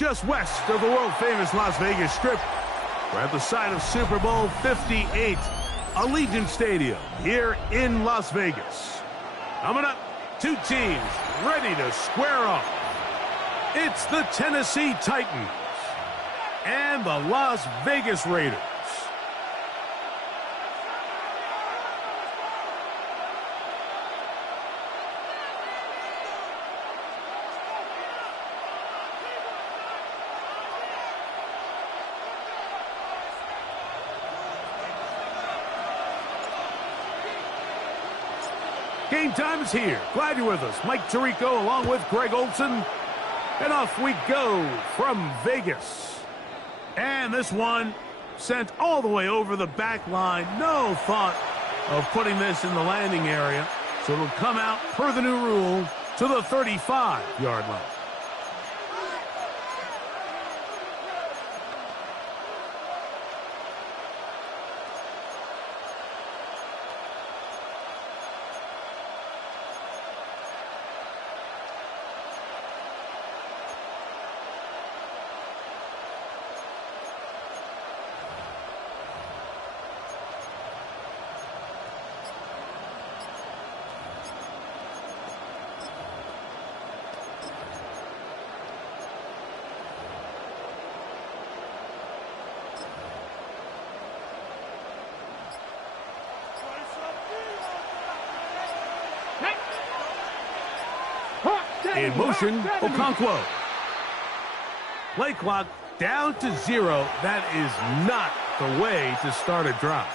just west of the world-famous Las Vegas Strip. We're at the site of Super Bowl 58, Allegiant Stadium here in Las Vegas. Coming up, two teams ready to square off. It's the Tennessee Titans and the Las Vegas Raiders. Game time is here. Glad you're with us. Mike Tirico along with Greg Olson. And off we go from Vegas. And this one sent all the way over the back line. No thought of putting this in the landing area. So it'll come out per the new rule to the 35-yard line. In motion, Okonkwo. Play clock down to 0. That is not the way to start a drive.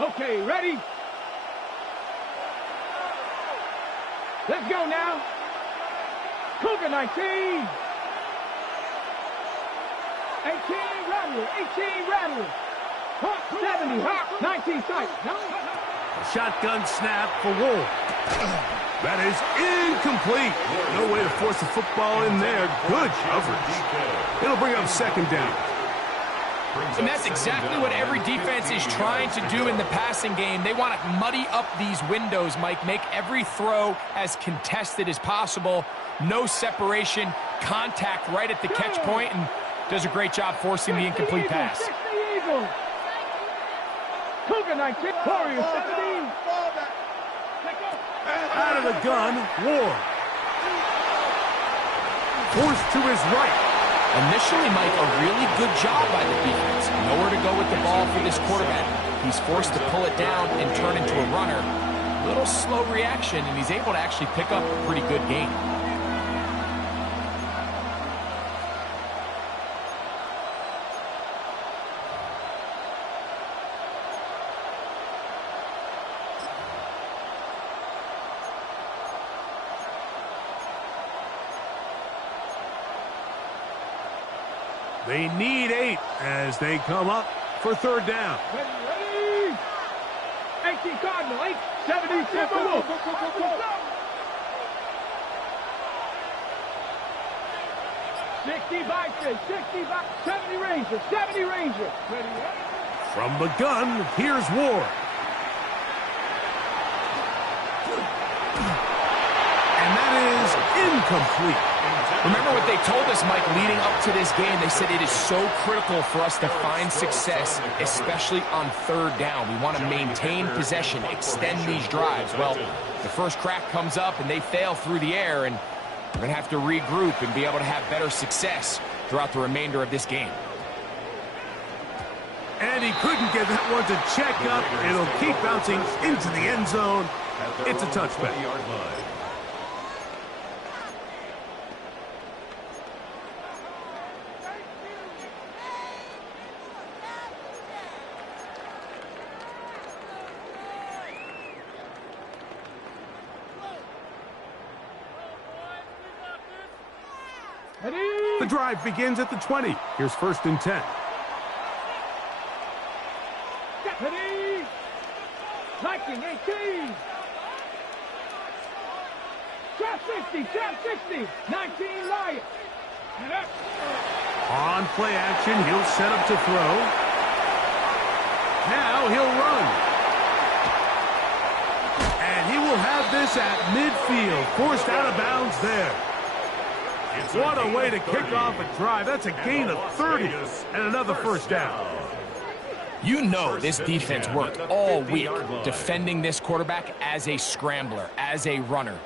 Okay, ready? Let's go now. Cougar 19. 18 Rattler, 18 Rattler. 70, 19 sight. Shotgun snap for Ward. That is incomplete. No way to force the football in there. Good coverage. It'll bring up second down. And that's exactly what every defense is trying to do in the passing game. They want to muddy up these windows, Mike. Make every throw as contested as possible. No separation, contact right at the catch point, and does a great job forcing the incomplete pass. Cougar 19, Warriors 17. Out of the gun, Ward. Forced to his right. Initially, Mike, a really good job by the defense. Nowhere to go with the ball for this quarterback. He's forced to pull it down and turn into a runner. A little slow reaction, and he's able to actually pick up a pretty good gain. They need 8 as they come up for third down. Ready? 18 Cardinal, 8, 70, Timberwolf. 60 Bison, 60 Bison, 70 Ranger, 70 Ranger. Ready? From the gun, here's Ward. And that is incomplete. Remember what they told us, Mike, leading up to this game. They said it is so critical for us to find success, especially on third down. We want to maintain possession, extend these drives. Well, the first crack comes up and they fail through the air, and we're going to have to regroup and be able to have better success throughout the remainder of this game. And he couldn't get that one to check up. It'll keep bouncing into the end zone. It's a touchback. The drive begins at the 20. Here's first and 10. Ready? Viking 18. Trap 60, trap 60. 19 Lion. On play action, he'll set up to throw. Now he'll run. this at midfield. Forced out of bounds there. What a way to kick off a drive. That's a gain of 30 and another first down. You know this defense worked all week defending this quarterback as a scrambler, as a runner.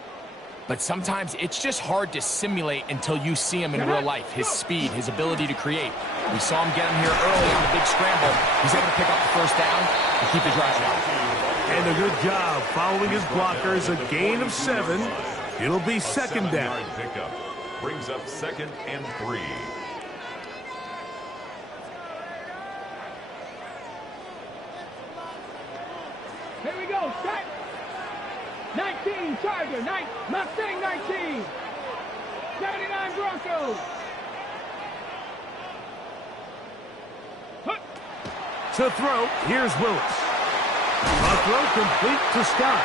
But sometimes it's just hard to simulate until you see him in real life. His speed, his ability to create. We saw him get him here early on a big scramble. He's able to pick up the first down and keep the drive going. And a good job following his blockers. A gain of 7. It'll be second down. Pickup brings up 2nd and 3. Here we go, set. 19, Charger, Mustang 19. 79 Broncos. To throw, here's Willis. A throw complete to Scott.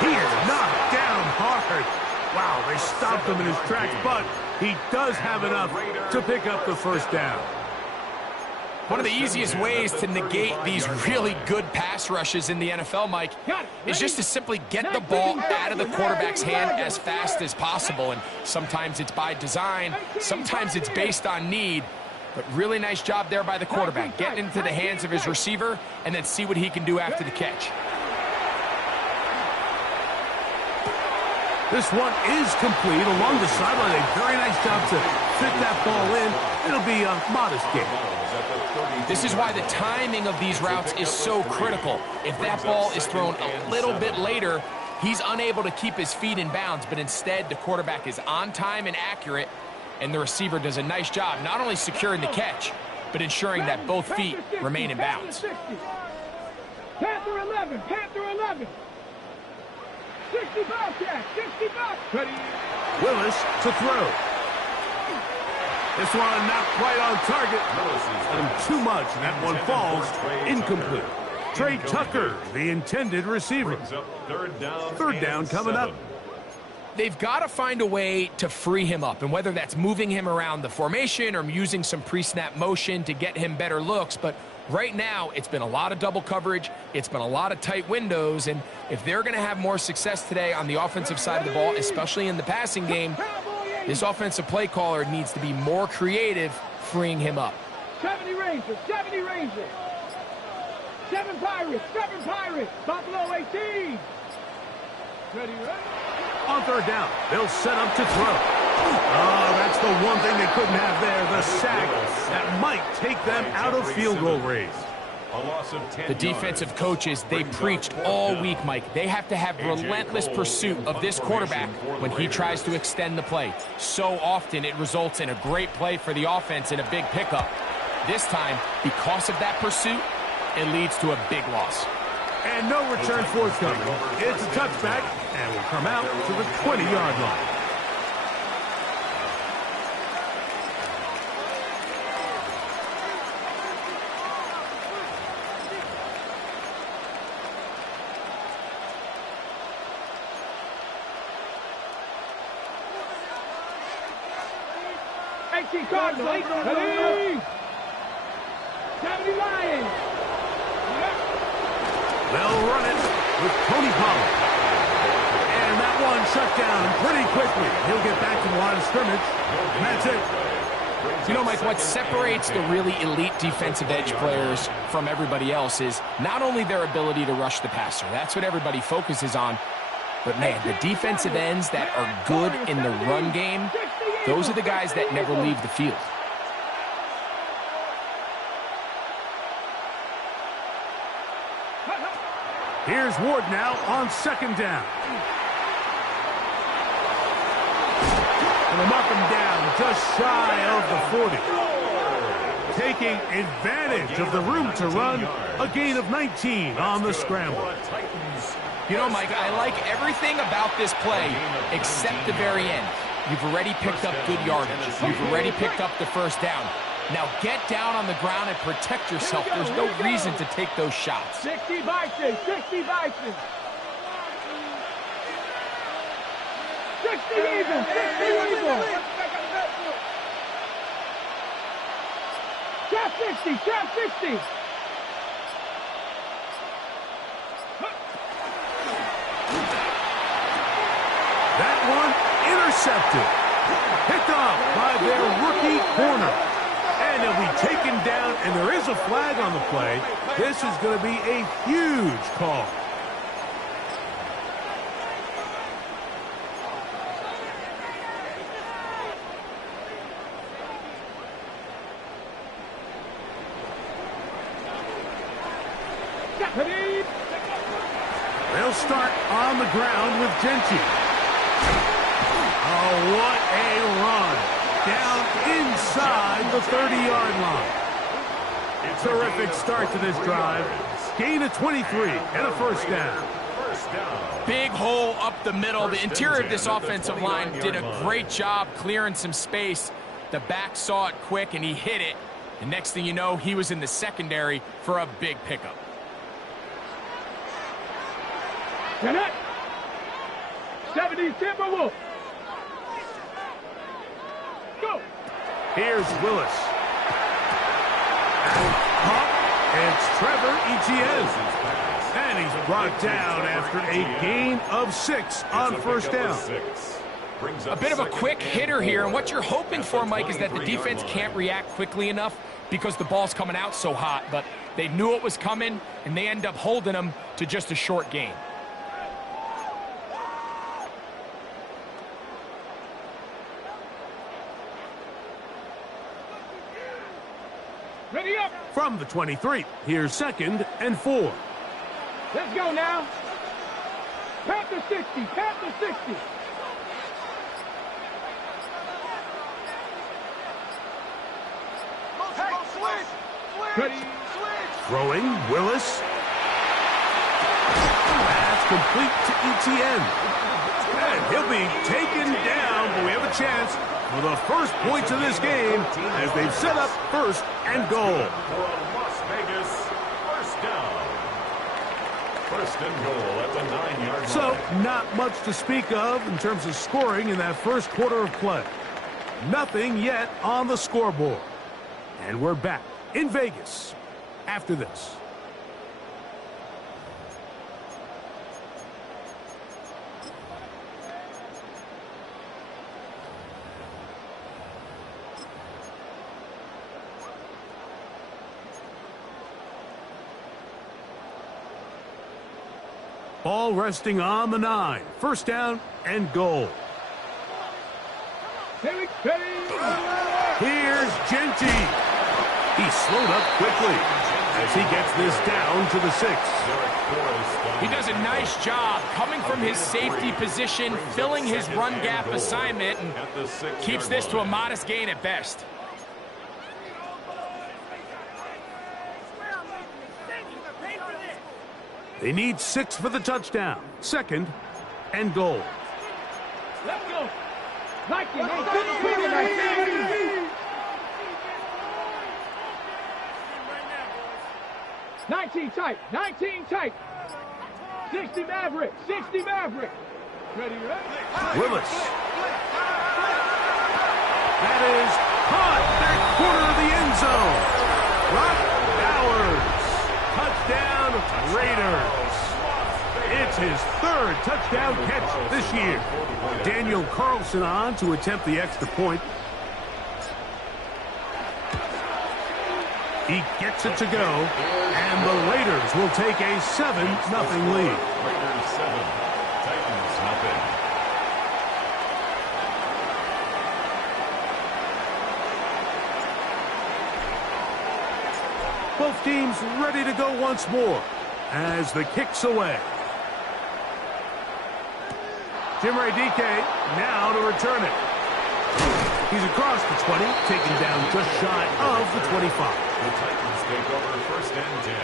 He is knocked down hard. Wow, they stopped him in his tracks, but he does have enough to pick up the first down. One of the easiest ways to negate these really good pass rushes in the NFL, Mike, is just to simply get the ball out of the quarterback's hand as fast as possible. And sometimes it's by design, sometimes it's based on need. But really nice job there by the quarterback, getting into the hands of his receiver and then see what he can do after the catch. This one is complete along the sideline. A very nice job to fit that ball in. It'll be a modest gain. This is why the timing of these routes is so critical. If that ball is thrown a little bit later, he's unable to keep his feet in bounds, but instead the quarterback is on time and accurate, and the receiver does a nice job not only securing the catch, but ensuring that both feet remain in bounds. Panther 11, Panther 11. 60 Bobcat, 60 Bobcat. Willis to throw. This one not quite on target. Let him too much, and that one falls incomplete. Trey Tucker, the intended receiver. Third down coming up. They've got to find a way to free him up, and whether that's moving him around the formation or using some pre-snap motion to get him better looks, but right now it's been a lot of double coverage, it's been a lot of tight windows, and if they're going to have more success today on the offensive side of the ball, especially in the passing game, this offensive play caller needs to be more creative freeing him up. 70 Rangers, 70 Rangers. 7 Pirates, Buffalo 18. Ready, ready. On third down, they'll set up to throw. Oh, that's the one thing they couldn't have there, the sack that might take them out of field goal range. The defensive coaches, they preached all week, Mike. They have to have relentless pursuit of this quarterback when he tries to extend the play. So often it results in a great play for the offense and a big pickup. This time, because of that pursuit, it leads to a big loss. And no return forthcoming. It's a touchback, and will come out to the 20-yard line. Cardinal, 70 Lions. They'll run it with Tony Pollard. And that one shut down pretty quickly. He'll get back to the line of scrimmage. And that's it. You know, Mike, what separates the really elite defensive edge players from everybody else is not only their ability to rush the passer. That's what everybody focuses on. But, man, the defensive ends that are good in the run game, those are the guys that never leave the field. Here's Ward now on second down. And they'll mark him down just shy of the 40. Taking advantage of the room to run, a gain of 19 on the scramble. You know, Mike, I like everything about this play except the very end. You've already picked up good yardage. You've already picked up the first down. Now get down on the ground and protect yourself. There's no reason to take those shots. 60 Vikings, 60 Vikings. 60 Eagles, 60 Eagles. Trap 60, trap 60. intercepted. Picked off by their rookie corner. And he'll be taken down, and there is a flag on the play. This is going to be a huge call. They'll start on the ground with Gentry. Oh, what a run. Down inside the 30-yard line. Terrific start to this drive. Gain of 23 and a first down. Big hole up the middle. The interior of this offensive line did a great job clearing some space. The back saw it quick, and he hit it. And next thing you know, he was in the secondary for a big pickup. Connect. 70 Timberwolves. Go. Here's Willis. It's Trevor Etienne. And he's brought down after a gain of 6 on first down. A bit of a quick hitter here, and what you're hoping for, Mike, is that the defense can't react quickly enough because the ball's coming out so hot, but they knew it was coming, and they end up holding them to just a short gain. Ready up. From the 23, here's 2nd and 4. Let's go now. Panther 60. Panther 60. Ready. Throwing, Willis. That's complete to Etienne. And he'll be taken down, but we have a chance for the first points of this game as they've set up 1st and goal. Las Vegas, first down. 1st and goal at the 9-yard line. So, not much to speak of in terms of scoring in that first quarter of play. Nothing yet on the scoreboard. And we're back in Vegas after this. Ball resting on the 9. First down and goal. Here's Gentry. He's slowed up quickly as he gets this down to the 6. He does a nice job coming from his safety position, filling his run gap assignment, and keeps this to a modest gain at best. They need 6 for the touchdown. 2nd and goal. Let's go. 19 tight. 19 tight. 60 Maverick. 60 Maverick. Ready, ready. Willis. That is caught. Back corner of the end zone. Brock Bowers. Touchdown, Raiders. It's his 3rd touchdown catch this year. Daniel Carlson on to attempt the extra point. He gets it to go, and the Raiders will take a 7-0 lead. Raiders 7, Titans nothing. Both teams ready to go once more as the kick's away. Jimmy DK now to return it. He's across the 20, taken down just shy of the 25. The Titans take over 1st and 10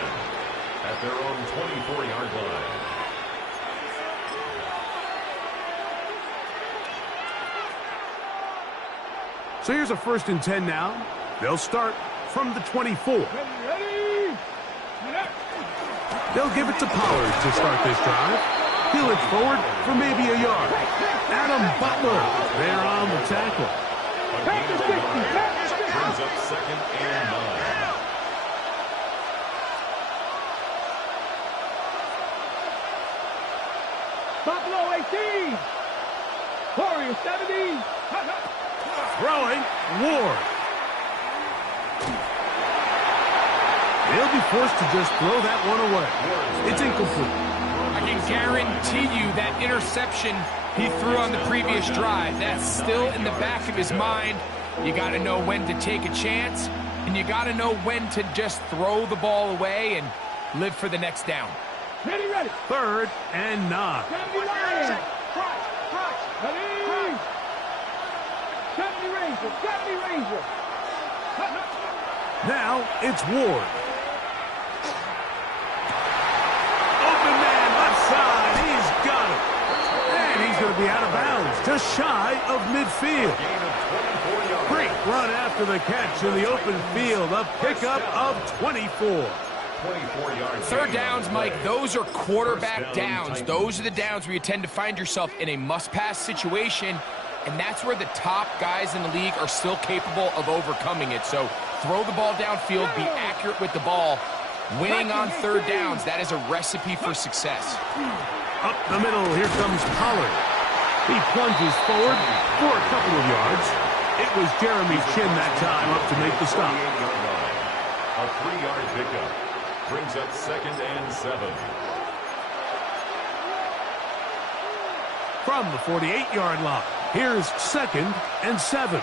at their own 24-yard line. So here's a 1st and 10 now. They'll start from the 24. Ready. They'll give it to Pollard to start this drive. He'll look forward for maybe a yard. Adam Butler there on the tackle. Brings up 2nd and 9. Buffalo 18. Warriors 70. forced to just throw that one away. It's incomplete. I can guarantee you that interception he threw on the previous drive, that's still in the back of his mind. You got to know when to take a chance, and you got to know when to just throw the ball away and live for the next down. Ready, ready. 3rd and 9. 70 Lions. Ready. 70 Ranger. 70 Ranger. Now it's Ward. Open man, left side. He's got it. And he's going to be out of bounds, just shy of midfield. Great run after the catch in the open field. A pickup of 24. 3rd downs, Mike, those are quarterback downs. Those are the downs where you tend to find yourself in a must-pass situation, and that's where the top guys in the league are still capable of overcoming it. So throw the ball downfield, be accurate with the ball. Winning on 3rd downs, that is a recipe for success. Up the middle, here comes Pollard. He plunges forward for a couple of yards. It was Jeremy Chin that time up to make the stop. A 3-yard pickup brings up 2nd and 7. From the 48-yard line, here's 2nd and 7.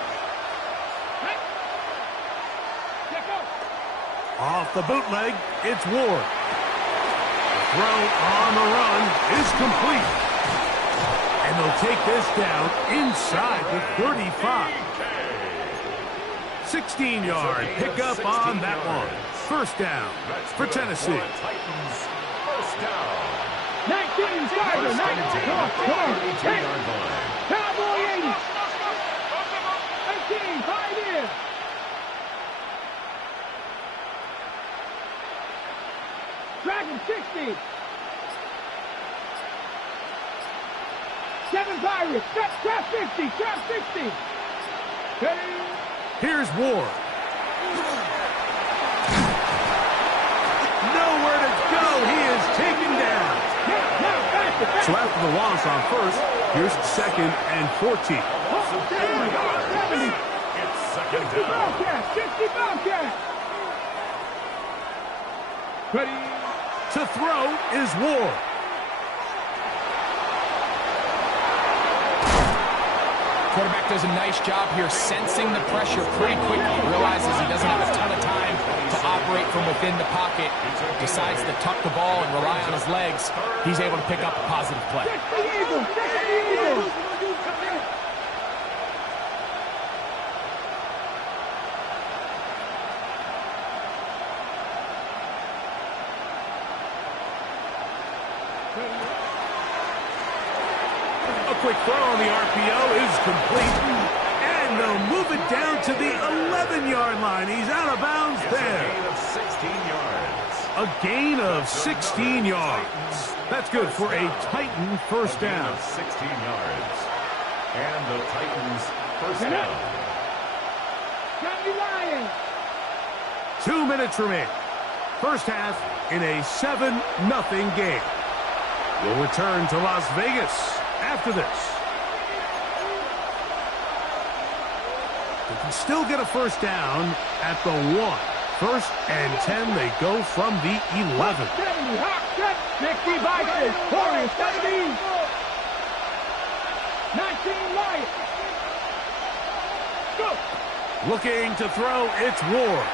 Off the bootleg, it's Ward. The throw on the run is complete. And they'll take this down inside the 35. 16-yard pickup on that one. 1st down for Tennessee. Titans, 1st down. 19, Tiger, 19. Come on. Hey. Cowboy 80. 18, 5 in. Dragon 60. 7 Pirates. Trap 50. Trap 60. Ready. Here's Ward. Nowhere to go. He is taken down. So after the loss on 1st, here's 2nd and 14. 70. It's 2nd 60 down. Bobcat. 60 Bobcat. Ready. To throw is Ward. Quarterback does a nice job here sensing the pressure pretty quickly. Realizes he doesn't have a ton of time to operate from within the pocket. Decides to tuck the ball and rely on his legs. He's able to pick up a positive play. A quick throw on the RPO is complete. And they'll move it down to the 11-yard line. He's out of bounds there. A gain of 16 yards. A gain of 16 yards. That's good for a Titan 1st down. Of 16 yards. And the Titans 1st down. 2 minutes remain. 1st half in a 7-0 game. We'll return to Las Vegas after this. They can still get a 1st down at the 1. 1st and 10, they go from the 11. 70, hot set, 60 Vikings, 40, 70. 19 Lions. Go. Looking to throw, it's Ward.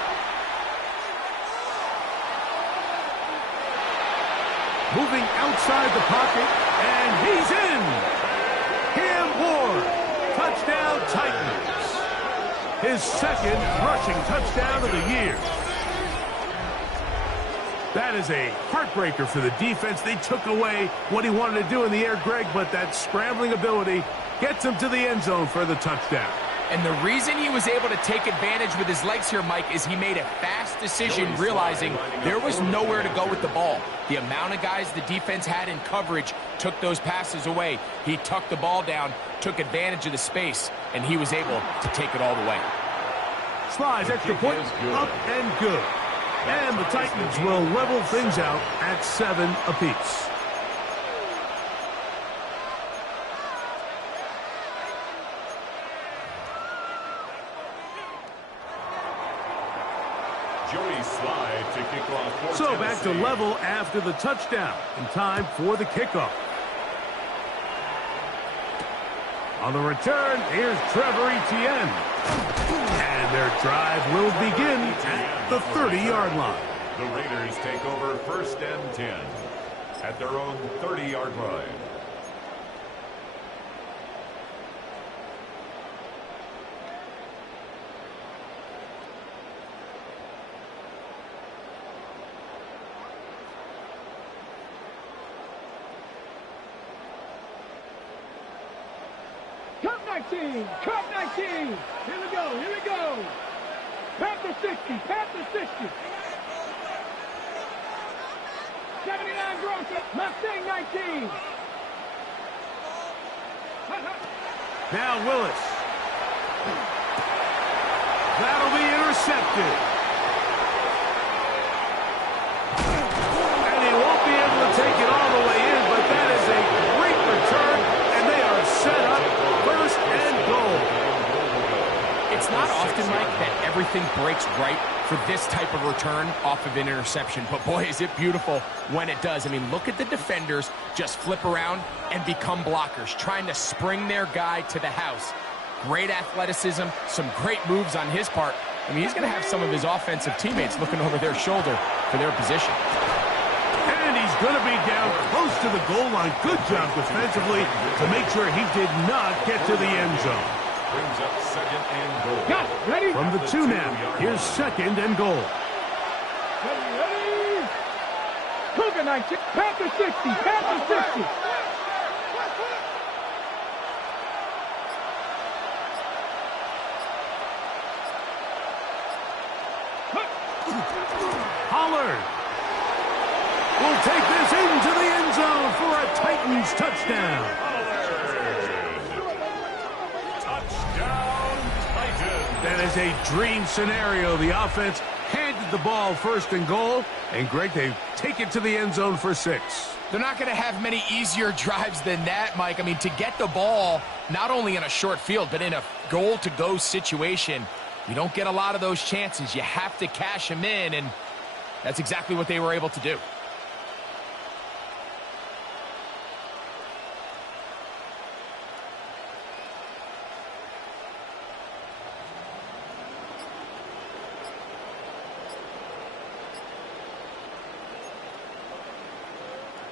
Moving outside the pocket, and he's in. Cam Ward, touchdown Titans. His 2nd rushing touchdown of the year. That is a heartbreaker for the defense. They took away what he wanted to do in the air, Greg, but that scrambling ability gets him to the end zone for the touchdown. And the reason he was able to take advantage with his legs here, Mike, is he made a fast decision realizing there was nowhere to go with the ball. The amount of guys the defense had in coverage took those passes away. He tucked the ball down, took advantage of the space, and he was able to take it all the way. Slides extra point, up and good. And the Titans will level things out at 7 apiece. Joey slide to kick off for So back to Tennessee. level after the touchdown. And time for the kickoff. On the return, here's Trevor Etienne. And their drive will begin at the 30-yard line. The Raiders take over 1st and 10 at their own 30-yard line. Cut 19. Here we go. Here we go. Panther 60. Panther 60. 79 Gross. Mustang 19. Now Willis. That'll be intercepted. And he won't be able to take it all the way in, but that is a great return, and they are set up 1st and goal. It's not often, Mike, that everything breaks right for this type of return off of an interception. But, boy, is it beautiful when it does. I mean, look at the defenders just flip around and become blockers, trying to spring their guy to the house. Great athleticism, some great moves on his part. I mean, he's going to have some of his offensive teammates looking over their shoulder for their position. And he's going to be down close to the goal line. Good job defensively to make sure he did not get to the end zone. Brings up 2nd and goal. Got it. Ready? From the 2 now, here's 2nd and goal. Ready. Cougar 19. Panther 60. Panther 60. Pollard will take this into the end zone for a Titans touchdown. Touchdown, Titans. That is a dream scenario. The offense handed the ball 1st and goal, and Greg, they take it to the end zone for 6. They're not going to have many easier drives than that, Mike. I mean, to get the ball, not only in a short field, but in a goal-to-go situation, you don't get a lot of those chances. You have to cash them in, and that's exactly what they were able to do.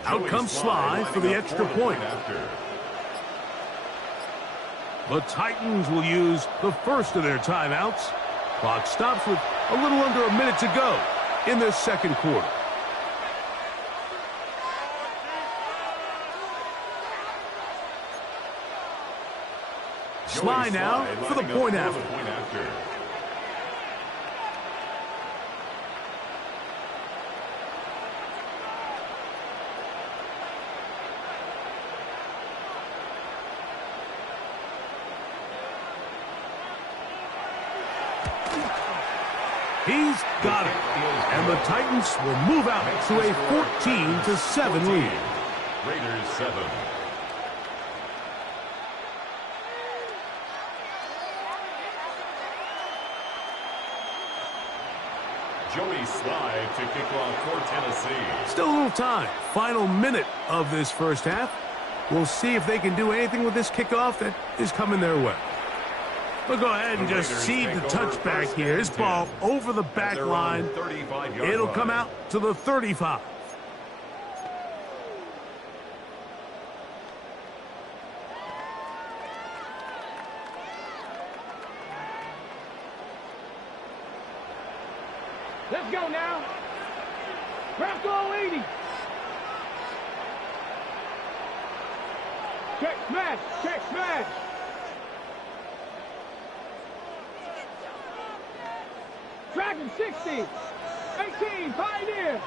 Out comes Sly for the extra point. The Titans will use the first of their timeouts. Clock stops with a little under a minute to go in this 2nd quarter. Sly now for the point after. He's got it. And the Titans will move out to a 14-7 lead. Raiders 7. Joey slide to kick off for Tennessee. Still a little time. Final minute of this 1st half. We'll see if they can do anything with this kickoff that is coming their way. We'll go ahead and just seed the touchback here. This ball over the back line. It'll come out to the 35. Let's go now. Bronco 80. Check smash. Check smash. Dragon 60. 18. Pioneer.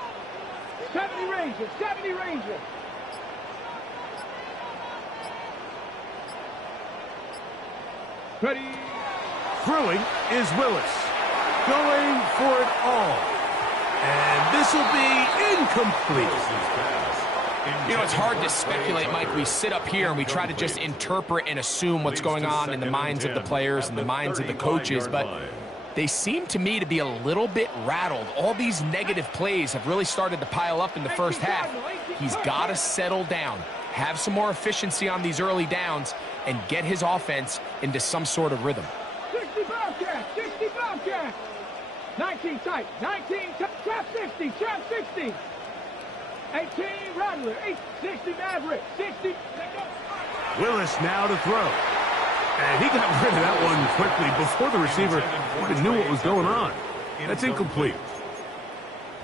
70 Ranger. 70 Ranger. Ready. Throwing is Willis. Going for it all. And this will be incomplete. You know, it's hard to speculate, Mike. We sit up here and we try to just interpret and assume what's going on in the minds of the players and the minds of the coaches, but they seem to me to be a little bit rattled. All these negative plays have really started to pile up in the first half. He's got to settle down, have some more efficiency on these early downs, and get his offense into some sort of rhythm. 60 Bobcat, 60 Bobcat. 19 tight, 19 trap 60, trap 60. 18 Rattler, 60 Maverick, 60. Willis now to throw. And he got rid of that one quickly before the receiver even knew what was going on. That's incomplete.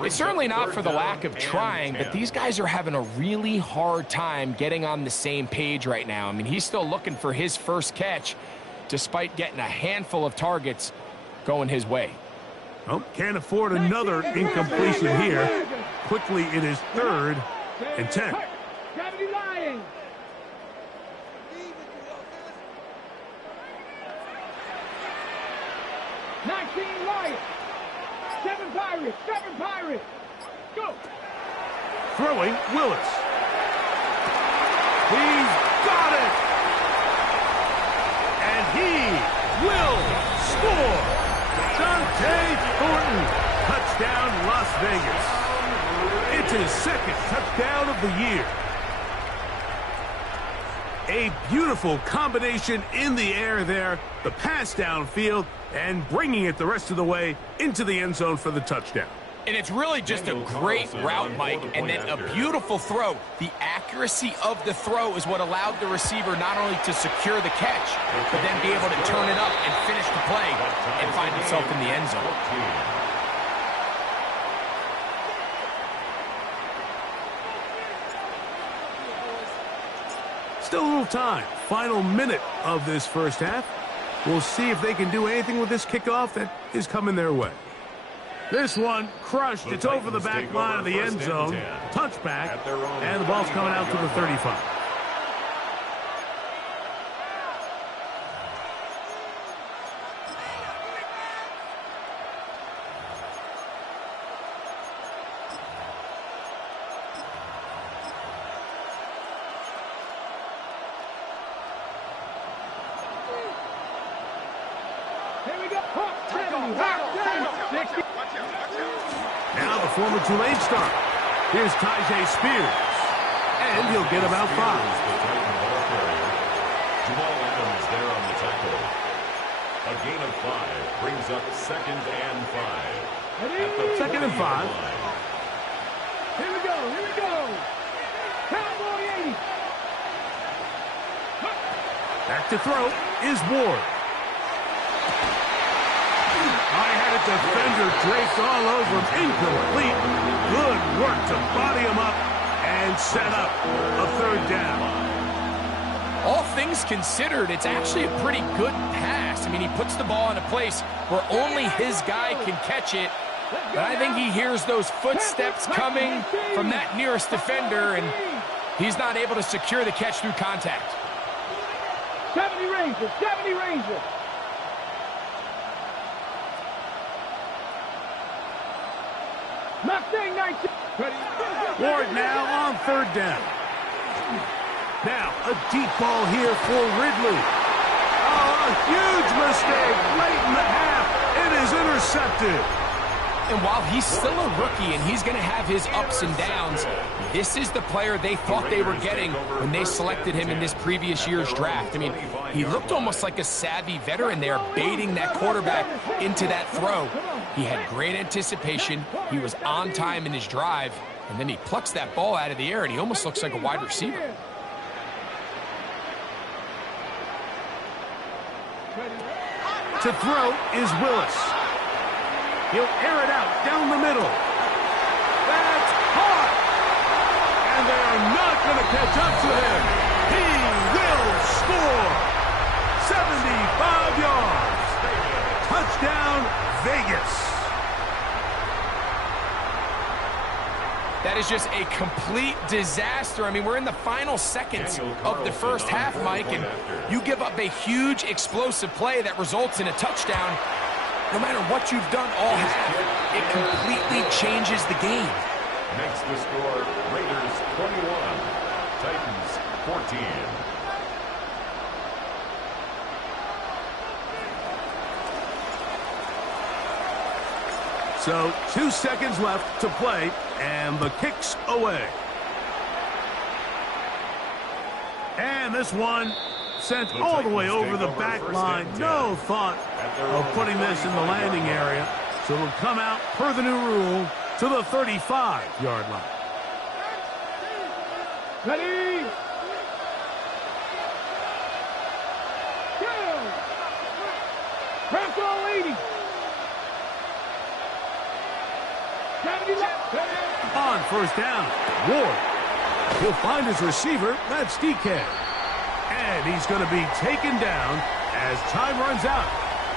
It's certainly not for the lack of trying, but these guys are having a really hard time getting on the same page right now. I mean, he's still looking for his first catch, despite getting a handful of targets going his way. Oh, can't afford another incompletion here. Quickly, it is 3rd and 10. Gravity Lions. 19 Lions. 7 Pirates, 7 Pirates. Go. Throwing, Willis. He's got it. And he will score. Dante Thornton. Touchdown, Las Vegas. It's his 2nd touchdown of the year. A beautiful combination in the air there. The pass downfield and bringing it the rest of the way into the end zone for the touchdown. And it's really just a great route, Mike, and then a beautiful throw. The accuracy of the throw is what allowed the receiver not only to secure the catch, but then be able to turn it up and finish the play and find himself in the end zone. Still a little time. Final minute of this first half. We'll see if they can do anything with this kickoff that is coming their way. This one crushed. It's over the back line of the end zone. Touchback. And the ball's coming out to the 35. Now the former Tulane star. Here's Tyjae Spears. And he'll get about 5. Jamal Adams there on the tackle. A gain of 5 brings up 2nd and 5. At the 2nd and 5. Here we go, here we go. Cowboy 80. Back to throw is Ward. I had a defender draped all over him. Incomplete. Good work to body him up and set up a 3rd down. All things considered, it's actually a pretty good pass. I mean, he puts the ball in a place where only his guy can catch it. But I think he hears those footsteps coming from that nearest defender, and he's not able to secure the catch through contact. 70 Rangers, 70 Rangers. Mustang 19. Ward now on 3rd down. Now a deep ball here for Ridley. Oh, a huge mistake late in the half. It is intercepted. And while he's still a rookie and he's going to have his ups and downs, this is the player they thought they were getting when they selected him in this previous year's draft. I mean, he looked almost like a savvy veteran there, baiting that quarterback into that throw. He had great anticipation. He was on time in his drive, and then he plucks that ball out of the air, and he almost looks like a wide receiver. To throw is Willis. He'll air it out down the middle. That's caught. And they are not going to catch up to him. He will score. 75 yards. Touchdown, Vegas. That is just a complete disaster. I mean, we're in the final seconds of the first half, Mike, and you give up a huge explosive play that results in a touchdown. No matter what you've done all half, it completely changes the game. Makes the score Raiders 21, Titans 14. So 2 seconds left to play, and the kick's away. And this one sent all the way over the back line. No thought of putting this in the landing area. So it'll come out per the new rule to the 35-yard line. Ready? Go! Press on leading. 70 left. On first down, Ward will find his receiver. That's DK. And he's going to be taken down as time runs out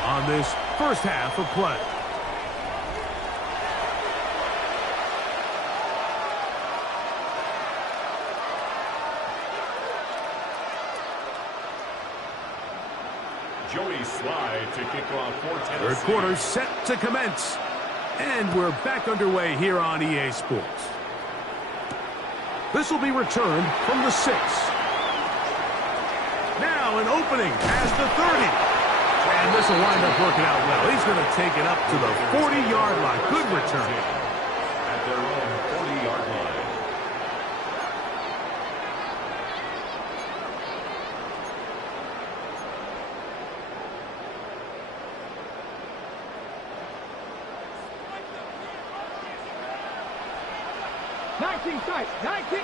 on this first half of play. Joey Slye to kick off for Tennessee. Third quarter set to commence. And we're back underway here on EA Sports. This will be returned from the 6. Now an opening past the 30. And this will wind up working out well. He's going to take it up to the 40-yard line. Good return. At their own 40-yard line. Tight. 19.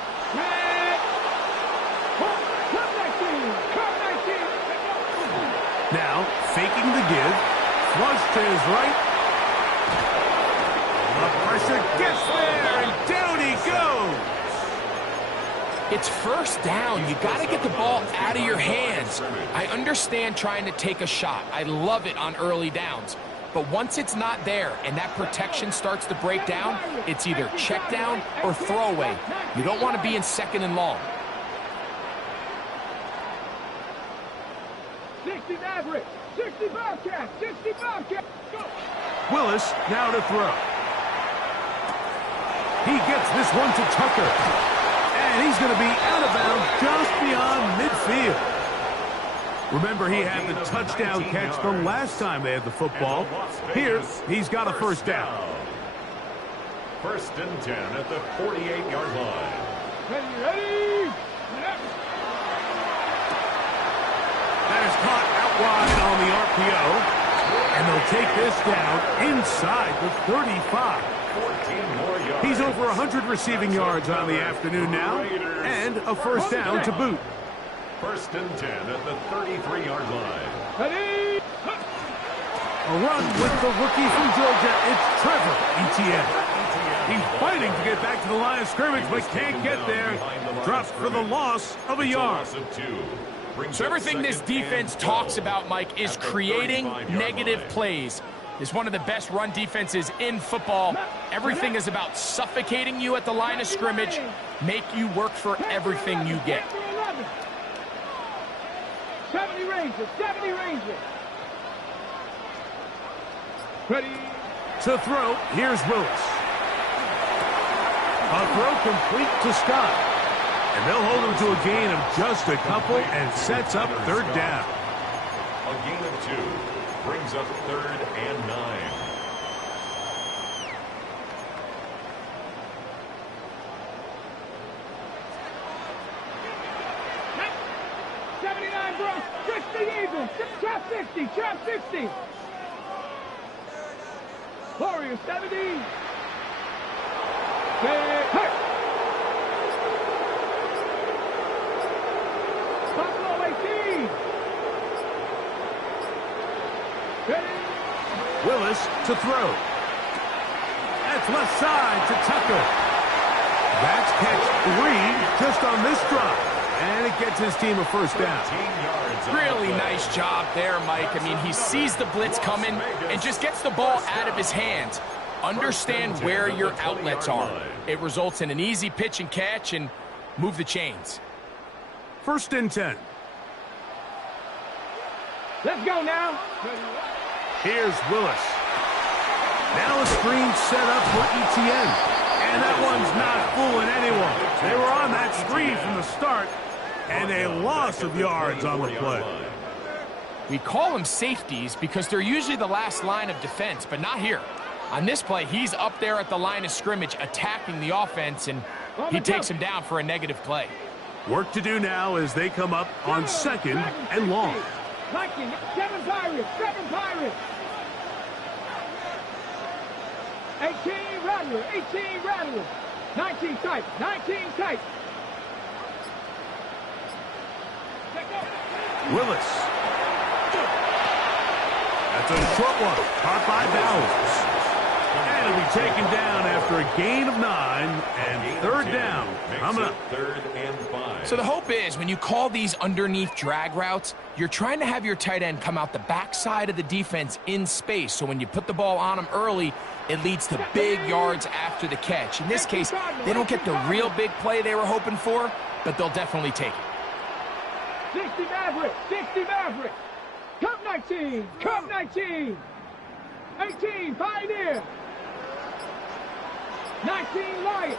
Come 19. Come 19. Now, faking the give. Flush to his right. The pressure gets there, and down he goes. It's first down. You got to get the ball out of your hands. I understand trying to take a shot. I love it on early downs. But once it's not there and that protection starts to break down, it's either check down or throwaway. You don't want to be in second and long. 60 Maverick, 60 Bobcat, 60 Bobcat. Go. Willis now to throw. He gets this one to Tucker. And he's going to be out of bounds just beyond midfield. Remember, he had the touchdown catch the last time they had the football. Here, he's got a first down. First and 10 at the 48-yard line. Ready? That is caught out wide on the RPO. And they'll take this down inside the 35. 14 more yards. He's over 100 receiving yards on the afternoon now. And a first down to boot. First and 10 at the 33-yard line. Ready? A run with the rookie from Georgia. It's Trevor Etienne. He's fighting to get back to the line of scrimmage, but can't get there. Drops for the loss of a yard. So everything this defense talks about, Mike, is creating negative plays. It's one of the best run defenses in football. Everything is about suffocating you at the line of scrimmage, make you work for everything you get. 70 Rangers, 70 Rangers. Ready? To throw, here's Willis. A throw complete to Scott. And they'll hold him to a gain of just a couple and sets up third down. A gain of 2 brings up 3rd and 9. Trap 60, trap 60. Warriors 70. Hey. Buffalo 18. Ready? Willis to throw. That's left side to Tucker. That's catch 3 just on this drive. And it gets his team a first down. Really nice job there, Mike. I mean, he sees the blitz coming and just gets the ball out of his hands. Understand where your outlets are. It results in an easy pitch and catch and move the chains. First and 10. Let's go now. Here's Willis. Now a screen set up for Etienne. And that one's not fooling anyone. They were on that screen from the start. And a loss of yards on the play. We call them safeties because they're usually the last line of defense, but not here. On this play, he's up there at the line of scrimmage attacking the offense, and he takes him down for a negative play. Work to do now as they come up on 2nd and long. 7 Pirates, 7 Pirates. 18 Rattler, 18 Rattler. 19 tight, 19 tight. Willis. That's a short one, caught by Bowers. And it'll be taken down after a gain of 9, and 3rd down coming up. 3rd and 5. So the hope is when you call these underneath drag routes, you're trying to have your tight end come out the backside of the defense in space. So when you put the ball on him early, it leads to big yards after the catch. In this case, they don't get the real big play they were hoping for, but they'll definitely take it. 60 Maverick, 60 Maverick. Cup 19, Cup 19. 18 Pioneer. 19 Lion.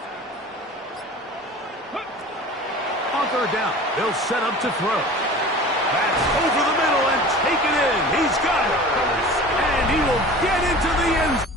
On 3rd down, they'll set up to throw. That's over the middle and taken in. He's got it. And he will get into the end zone.